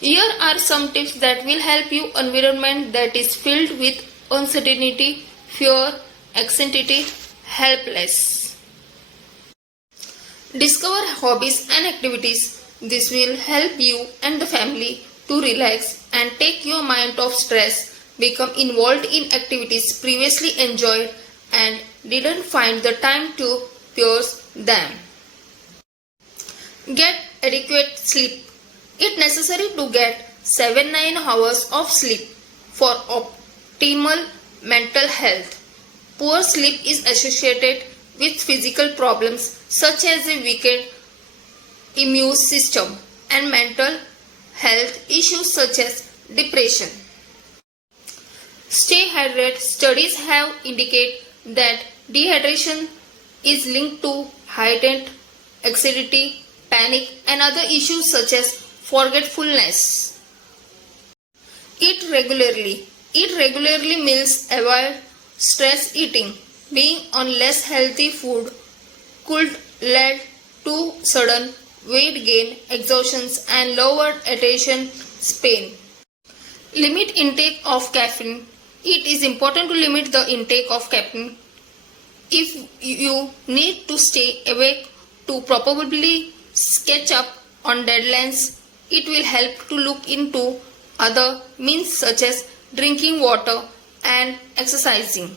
Here are some tips that will help you environment that is filled with uncertainty, fear, anxiety, helpless. Discover hobbies and activities. This will help you and the family to relax and take your mind off stress. Become involved in activities previously enjoyed and didn't find the time to pursue them. Get adequate sleep. It's necessary to get 7-9 hours of sleep for optimal mental health. Poor sleep is associated with physical problems such as a weakened immune system and mental health issues such as depression. Stay hydrated. Studies have indicated that dehydration is linked to heightened anxiety, panic, and other issues such as forgetfulness. Eat regularly. Eat regularly meals. Avoid stress eating. Being on less healthy food could lead to sudden weight gain, exhaustion, and lowered attention span. Limit intake of caffeine. It is important to limit the intake of caffeine if you need to stay awake to probably catch up on deadlines. It will help to look into other means such as drinking water and exercising.